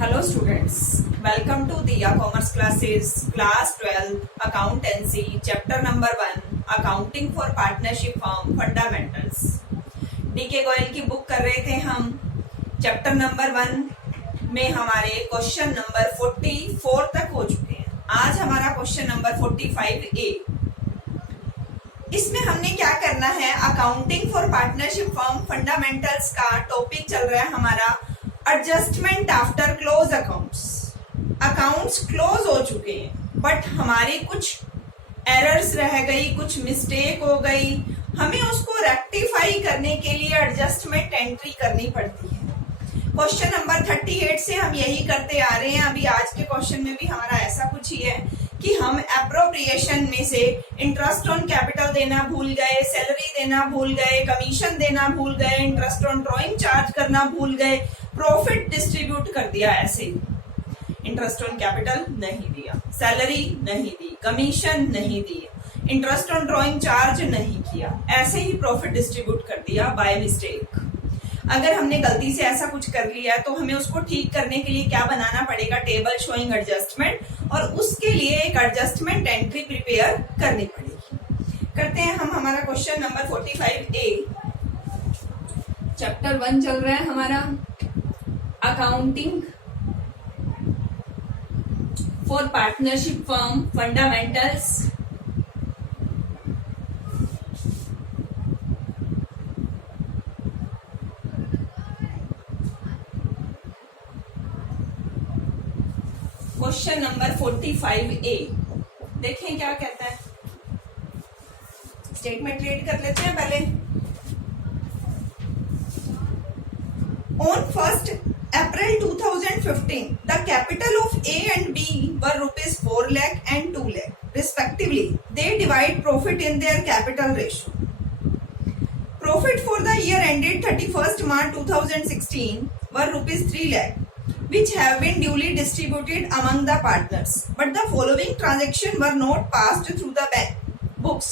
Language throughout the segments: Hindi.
Hello students, welcome to Diya Commerce Classes, Class 12, Accountancy, Chapter number 1, Accounting for Partnership Firm Fundamentals. DK Goyal की बुक कर रहे थे हम. चैप्टर नंबर 1 में हमारे क्वेश्चन नंबर 44 तक हो चुके हैं. आज हमारा क्वेश्चन नंबर 45A. इसमें हमने क्या करना है, accounting for partnership firm fundamentals का टॉपिक चल रहा है हमारा adjustment after close accounts. Accounts close हो चुके हैं बट हमारी कुछ एरर्स रह गई, कुछ मिस्टेक हो गई, हमें उसको रेक्टिफाई करने के लिए एडजस्टमेंट एंट्री करनी पड़ती है. क्वेश्चन नंबर 38 से हम यही करते आ रहे हैं. अभी आज के क्वेश्चन में भी हमारा ऐसा कुछ ही है कि हम एप्रोप्रिएशन में से इंटरेस्ट ऑन कैपिटल देना भूल गए, सैलरी देना भूल गए, कमीशन देना भूल गए, इंटरेस्ट ऑन ड्रॉइंग चार्ज करना भूल गए, प्रॉफिट डिस्ट्रीब्यूट कर दिया ऐसे. इंटरेस्ट ऑन कैपिटल नहीं दिया, सैलरी नहीं दी, कमीशन नहीं दी, इंटरेस्ट ऑन ड्रॉइंग चार्ज नहीं किया, ऐसे ही प्रॉफिट डिस्ट्रीब्यूट कर दिया बाय मिस्टेक. अगर हमने गलती से ऐसा कुछ कर लिया है तो हमें उसको ठीक करने के लिए क्या बनाना पड़ेगा, टेबल शोइंग एडजस्टमेंट, और उसके लिए एक एडजस्टमेंट एंट्री प्रिपेयर करनी पड़ेगी. करते हैं हम हमारा क्वेश्चन नंबर 45A. चैप्टर 1 चल रहा है हमारा accounting for partnership firm fundamentals. Question number 45A. देखें क्या कहता है. स्टेटमेंट रीड कर लेते हैं पहले. On 1st April 2015, the capital of A and B were rupees 4 lakh and 2 lakh respectively. They divide profit in their capital ratio. Profit for the year ended 31st March 2016 were rupees 3 lakh. Which have been duly distributed among the partners, but the following transactions were not passed through the books.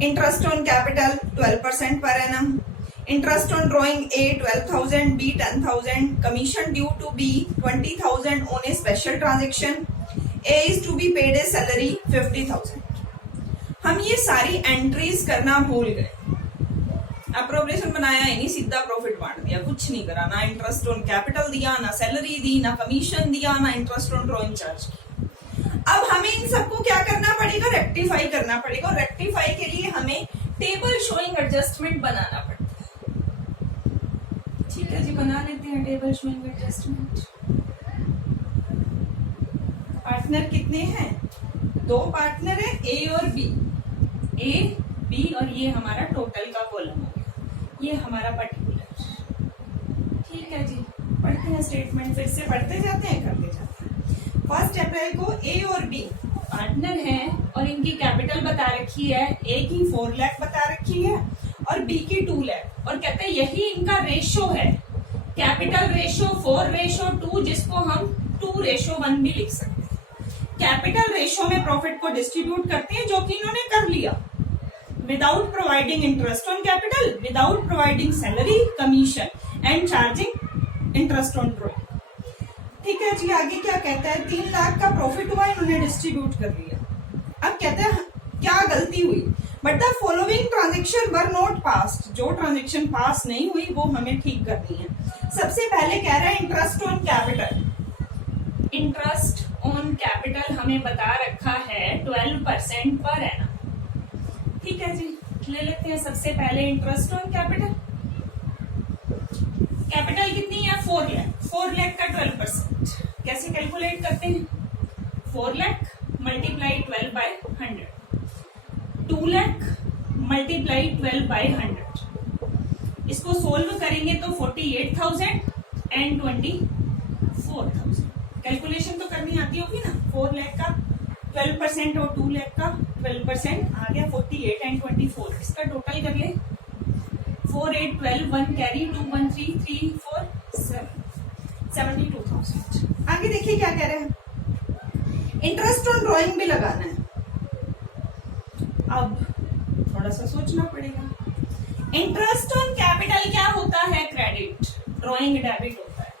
Interest on capital 12% per annum, interest on drawing A 12,000, B 10,000, commission due to B 20,000 on a special transaction, A is to be paid as salary 50,000. हम ये सारी एंट्रीज करना भूल गए. अप्रोप्रिएशन बनाया ही नहीं, सीधा प्रॉफिट बांट दिया, कुछ नहीं करा, ना इंटरेस्ट ऑन कैपिटल दिया, ना सैलरी दी, ना कमीशन दिया, ना इंटरेस्ट ऑन ड्रॉइंग चार्ज की. अब हमें इन सबको क्या करना पड़ेगा, रेक्टिफाई करना पड़ेगा. और रेक्टिफाई के लिए हमें टेबल शोइंग एडजस्टमेंट बनाना पड़ता है. ठीक है जी, बना लेते हैं टेबल शोइंग एडजस्टमेंट. पार्टनर कितने हैं, 2 पार्टनर है, ए और बी. ए बी और ये हमारा टोटल का कॉलम हो गया, ये हमारा पर्टिकुलर. ठीक है जी, पढ़ते हैं स्टेटमेंट, फिर से पढ़ते जाते हैं, करते जाते हैं. 1 अप्रैल को ए और बी पार्टनर हैं और इनकी कैपिटल बता रखी है. ए की 4 लाख बता रखी है और बी की 2 लाख, और कहते हैं यही इनका रेशो है, कैपिटल रेशो 4:2, जिसको हम 2:1 भी लिख सकते हैं. कैपिटल रेशो में प्रॉफिट को डिस्ट्रीब्यूट करते हैं, जो कि इन्होंने कर लिया, without providing interest on capital, without providing salary, commission and charging interest on drawing. ठीक है जी, आगे क्या कहता है. 3 लाख का प्रॉफिट हुआ, इन्होंने डिस्ट्रीब्यूट कर लिया. अब कहते हैं क्या गलती हुई, but the following transaction were not passed. जो ट्रांजेक्शन पास नहीं हुई वो हमें ठीक करनी है. सबसे पहले कह रहा है interest on capital. Interest on capital हमें बता रखा है 12% पर एनम. ठीक है जी, ले लेते हैं सबसे पहले इंटरेस्ट ऑन कैपिटल. कैपिटल कितनी है, 4 लाख. 4 लाख का 12% कैसे कैलकुलेट करते हैं, 4 lakh multiply 12 by 100, 2 lakh multiply 12 by 100. इसको सोल्व करेंगे तो 48,000 एंड 24,000. कैलकुलेशन तो करनी आती होगी ना. 4 लाख का 12% और 2 लाख का 12% आ गया 48 एंड 24. इसका टोटल कर ले, 4 8 12 1 कैरी 2 1 3 3 4 7 72,000. आगे देखिए क्या कह रहे हैं, इंटरेस्ट ऑन ड्रॉइंग भी लगाना है. अब थोड़ा सा सोचना पड़ेगा. इंटरेस्ट ऑन कैपिटल क्या होता है, क्रेडिट. ड्रॉइंग डेबिट होता है.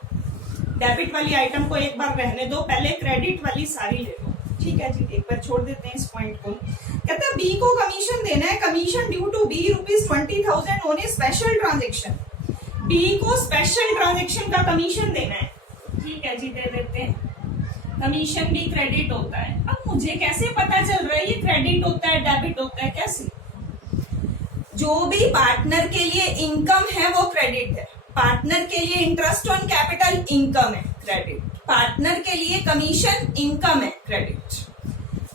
डेबिट वाली आइटम को एक बार रहने दो, पहले क्रेडिट वाली सारी ले लो। ठीक है जी, एक बार छोड़ देते हैं इस पॉइंट को। कहता है बी को कमीशन देना है, commission due to B ₹20,000 on a special transaction. B को स्पेशल ट्रांजेक्शन का कमीशन देना है। ठीक है जी, दे देते हैं। कमीशन भी क्रेडिट होता है। अब मुझे कैसे पता चल रहा है ये क्रेडिट होता है डेबिट होता है, कैसे? जो भी पार्टनर के लिए इनकम है वो क्रेडिट है। पार्टनर के लिए इंटरेस्ट ऑन कैपिटल इनकम है, क्रेडिट। पार्टनर के लिए कमीशन इनकम है, क्रेडिट।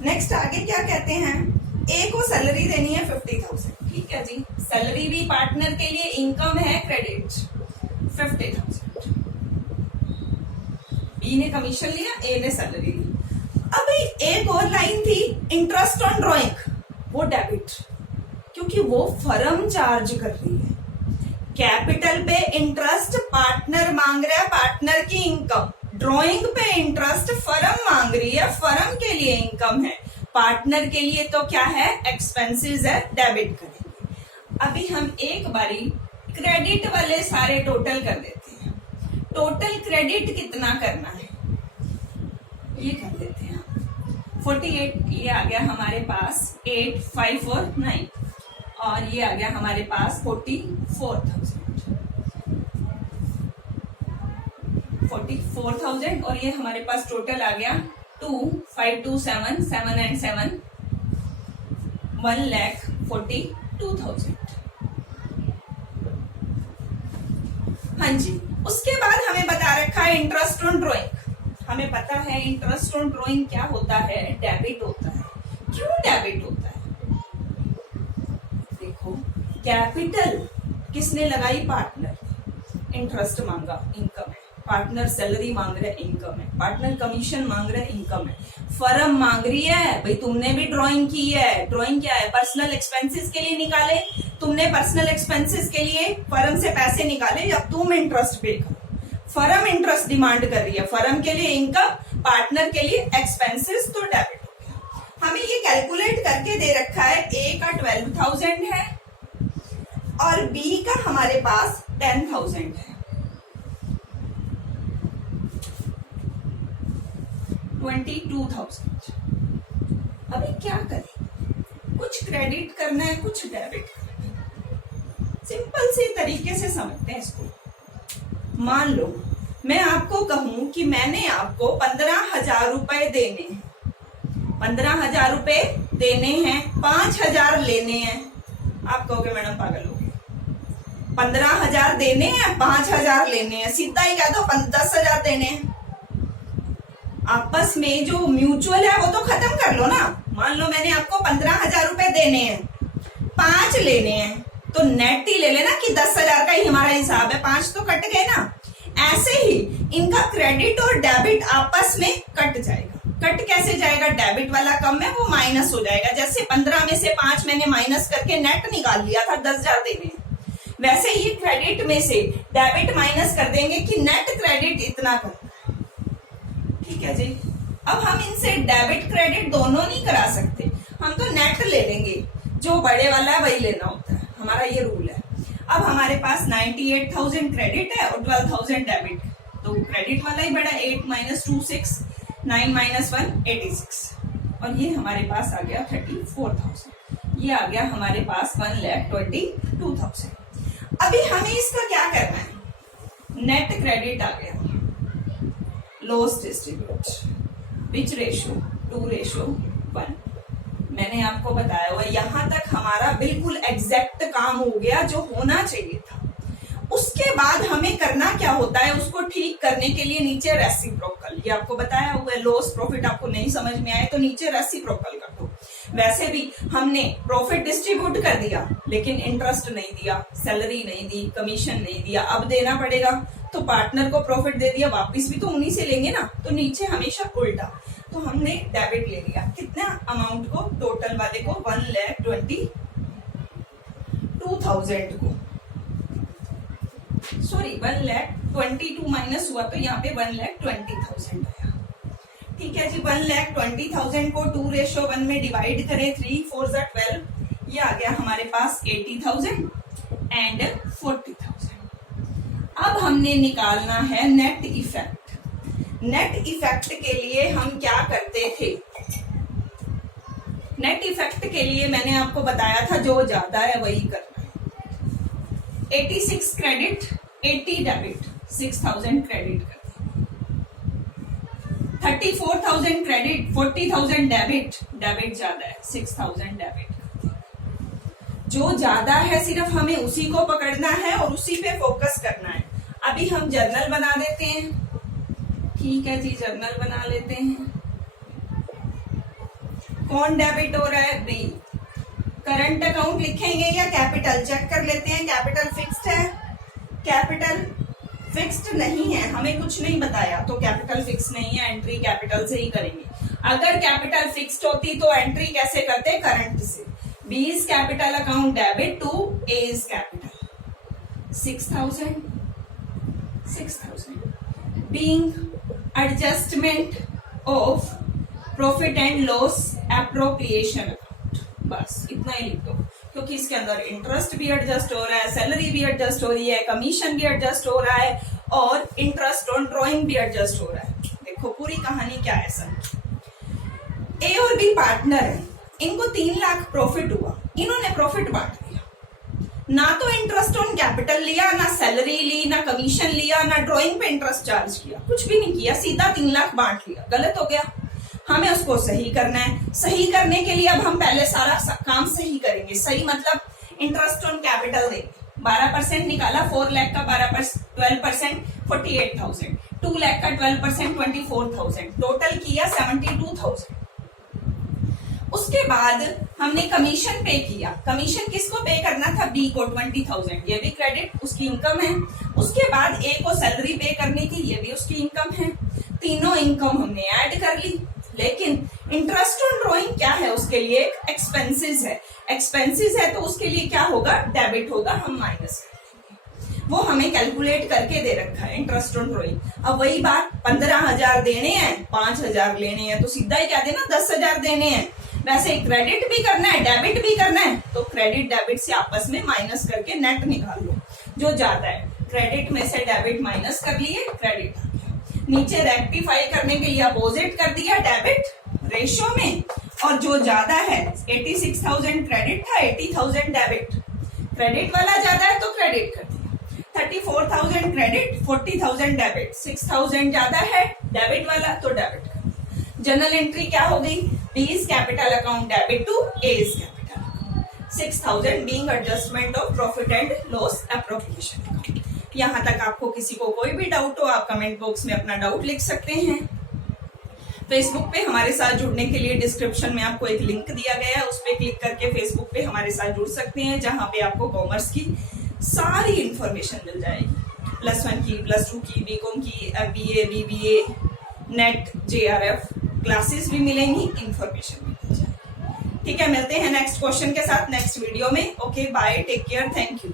नेक्स्ट आगे क्या कहते हैं, ए को सैलरी देनी है 50,000। ठीक है जी, सैलरी भी पार्टनर के लिए इनकम है, क्रेडिट 50,000। बी ने कमीशन लिया, ए ने सैलरी ली। अब एक और लाइन थी इंटरेस्ट ऑन ड्रॉइंग, वो डेबिट, क्योंकि वो फर्म चार्ज कर रही है। कैपिटल पे इंटरेस्ट पार्टनर मांग रहा है, पार्टनर की इनकम। ड्रॉइंग पे इंटरेस्ट फर्म मांग रही है, फर्म के लिए इनकम है। पार्टनर के लिए तो क्या है, एक्सपेंसेस है, डेबिट करेंगे। अभी हम एक बारी क्रेडिट वाले सारे टोटल कर देते हैं। टोटल क्रेडिट कितना करना है ये कर देते हैं। 48 ये आ गया हमारे पास 8, 5 और 9, और ये आ गया हमारे पास 44,000 और ये हमारे पास टोटल आ गया 2, 5, 2, 7, 7 and 7, 1,42,000। हाँ जी, उसके बाद हमें बता रखा है इंटरेस्ट ऑन ड्रॉइंग। हमें पता है इंटरेस्ट ऑन ड्रॉइंग क्या होता है, डेबिट होता है। क्यों डेबिट होता है? देखो, कैपिटल किसने लगाई, पार्टनर। इंटरेस्ट मांगा, इनकम है। पार्टनर सैलरी मांग रहे, इनकम है। पार्टनर कमीशन मांग रहे, इनकम है। फर्म मांग रही है, भाई तुमने भी ड्राइंग की है। ड्राइंग क्या है, पर्सनल एक्सपेंसेस के लिए निकाले। तुमने पर्सनल एक्सपेंसेस के लिए फर्म से पैसे निकाले, अब तुम इंटरेस्ट पे करो। फर्म इंटरेस्ट डिमांड कर रही है, फर्म के लिए इनकम, पार्टनर के लिए एक्सपेंसेस, तो डेबिट हो गया। हमें ये कैलकुलेट करके दे रखा है, ए का 12,000 है और बी का हमारे पास 10,000 है। 22,000। अभी क्या करें, कुछ क्रेडिट करना है, कुछ डेबिट करना है। सिंपल सी तरीके से समझते हैं इसको। मान लो मैं आपको कहूं कि मैंने आपको 15,000 रुपए देने हैं। 15,000 रुपए देने हैं, 5,000 लेने हैं। आप कहोगे मैडम पागल हो गए, 15,000 देने हैं, 5,000 लेने हैं। सीधा ही कह दो 10,000 देने हैं। आपस में जो म्यूचुअल है वो तो खत्म कर लो ना। मान लो मैंने आपको 15,000 रुपए देने हैं, 5 लेने हैं, तो नेट ही ले लेना कि 10,000 का ही हमारा हिसाब है, 5 तो कट गए ना। ऐसे ही इनका क्रेडिट और डेबिट आपस में कट जाएगा। कट कैसे जाएगा, डेबिट वाला कम है वो माइनस हो जाएगा। जैसे 15 में से 5 मैंने माइनस करके नेट निकाल लिया था, 10,000 देने हैं, वैसे ही क्रेडिट में से डेबिट माइनस कर देंगे कि नेट क्रेडिट इतना करना है। ठीक है जी। अब हम इनसे डेबिट क्रेडिट दोनों नहीं करा सकते, हम तो नेट ले लेंगे, जो बड़े वाला है वही लेना होता है, हमारा ये रूल है। अब हमारे पास 98,000 क्रेडिट है और 12,000 डेबिट, तो क्रेडिट वाला ही बड़ा, 8 - 2 6, 9 - 1 86, और ये हमारे पास आ गया 34,000। ये आ गया हमारे पास 1,22,000। अभी हमें इसका क्या करना है, नेट क्रेडिट आ गया, लॉस डिस्ट्रीब्यूट, विच रेशियो 2:1। मैंने आपको बताया हुआ, यहां तक हमारा बिल्कुल एग्जैक्ट काम हो गया जो होना चाहिए था। उसके बाद हमें करना क्या होता है, उसको ठीक करने के लिए नीचे रेसिप्रोकल, ये आपको बताया हुआ है। लॉस प्रॉफिट आपको नहीं समझ में आए तो नीचे रेसिप्रोकल कर दो। वैसे भी हमने प्रॉफिट डिस्ट्रीब्यूट कर दिया, लेकिन इंटरेस्ट नहीं दिया, सैलरी नहीं दी, कमीशन नहीं दिया, अब देना पड़ेगा। तो पार्टनर को प्रॉफिट दे दिया, वापिस भी तो उन्हीं से लेंगे ना, तो नीचे हमेशा उल्टा। तो हमने डेबिट ले लिया, कितना अमाउंट को, टोटल वाले को 1,22,000 को, सॉरी 1,22,000 माइनस हुआ तो यहाँ पे 1,20,000 आया। ठीक है जी, 1,20,000 को 2:1 में डिवाइड करें, 3 4 12, ये आ गया हमारे पास 80,000 एंड 40,000। अब हमने निकालना है नेट इफेक्ट। नेट इफेक्ट के लिए हम क्या करते थे? नेट इफेक्ट के लिए मैंने आपको बताया था जो ज्यादा है वही करना है। 86 क्रेडिट, 80 डेबिट, 6000 क्रेडिट करते हैं। 34,000 क्रेडिट, 40,000 डेबिट, डेबिट ज्यादा है, 6000 डेबिट। जो ज्यादा है सिर्फ हमें उसी को पकड़ना है और उसी पे फोकस करना है। अभी हम जर्नल बना देते हैं। ठीक है जी, जर्नल बना लेते हैं। कौन डेबिट हो रहा है? बी। करंट अकाउंट लिखेंगे या कैपिटल? चेक कर लेते हैं। कैपिटल फिक्स्ड है? कैपिटल फिक्स्ड नहीं है, हमें कुछ नहीं बताया, तो कैपिटल फिक्स नहीं है, एंट्री कैपिटल से ही करेंगे। अगर कैपिटल फिक्स्ड होती तो एंट्री कैसे करते? करंट से। B is capital account debit to A is capital. 6,000. Being adjustment of profit and loss appropriation account. बस इतना ही लिख दो, क्योंकि इसके अंदर इंटरेस्ट भी एडजस्ट हो रहा है, सैलरी भी एडजस्ट हो रही है, कमीशन भी एडजस्ट हो रहा है और इंटरेस्ट ऑन ड्रॉइंग भी एडजस्ट हो रहा है। देखो पूरी कहानी क्या है सर। ए और बी पार्टनर है, इनको 3 लाख प्रॉफिट हुआ, इन्होंने प्रॉफिट बांट दिया। ना तो इंटरेस्ट ऑन कैपिटल लिया, ना सैलरी ली, ना कमीशन लिया, ना ड्राइंग पे इंटरेस्ट चार्ज किया, कुछ भी नहीं किया, सीधा 3 लाख बांट लिया। गलत हो गया, हमें उसको सही करना है। सही करने के लिए अब हम पहले सारा काम सही करेंगे। सही मतलब इंटरेस्ट ऑन कैपिटल देंगे। 12% निकाला, 4 लाख का 12% 48,000, 2 लाख का 12% 24,000, टोटल किया 72,000। उसके बाद हमने कमीशन पे किया। कमीशन किसको पे करना था? बी को 20,000, ये भी क्रेडिट, उसकी इनकम है। उसके बाद ए को सैलरी पे करनी थी, ये भी उसकी इनकम है। तीनों इनकम हमने ऐड कर ली। लेकिन इंटरेस्ट ऑन ड्रॉइंग क्या है? उसके लिए एक्सपेंसेस है। एक्सपेंसेस है तो उसके लिए क्या होगा? डेबिट होगा, हम माइनस करेंगे। वो हमें कैलकुलेट करके दे रखा है इंटरेस्ट ऑन ड्रॉइंग। अब वही बात, 15,000 देने हैं, 5,000 लेने हैं, तो सीधा ही क्या देना? 10,000 देने हैं। वैसे क्रेडिट भी करना है, डेबिट भी करना है, तो क्रेडिट डेबिट से आपस में माइनस करके नेट निकाल लो जो ज्यादा है। क्रेडिट में से डेबिट माइनस कर लिए, क्रेडिट आ गया। नीचे रेक्टिफाई करने के लिए अपोजिट कर दिया डेबिट रेशियो में, और जो ज्यादा है 86,000 क्रेडिट था, 80,000 डेबिट। क्रेडिट वाला ज्यादा है तो क्रेडिट कर दिया। 34,000 क्रेडिट, 40,000 डेबिट। 6,000 ज्यादा है डेबिट वाला तो डेबिट कर दिया। जनरल एंट्री क्या हो गई? B is capital account debit to A is capital account. 6,000 being adjustment of profit and loss appropriation account. यहाँ तक आपको किसी को कोई भी डाउट हो, आप कमेंट बॉक्स में अपना डाउट लिख सकते हैं। फेसबुक पे हमारे साथ जुड़ने के लिए डिस्क्रिप्शन में आपको एक लिंक दिया गया है, उस पर क्लिक करके फेसबुक पे हमारे साथ जुड़ सकते हैं, जहाँ पे आपको कॉमर्स की सारी इंफॉर्मेशन मिल जाएगी। +1 की, +2 की, बीकॉम की, MBA, BBA, net, JRF classes भी मिलेंगी, इंफॉर्मेशन भी मिल जाएगी। ठीक है, मिलते हैं नेक्स्ट क्वेश्चन के साथ नेक्स्ट वीडियो में। Okay, bye, take care, thank you.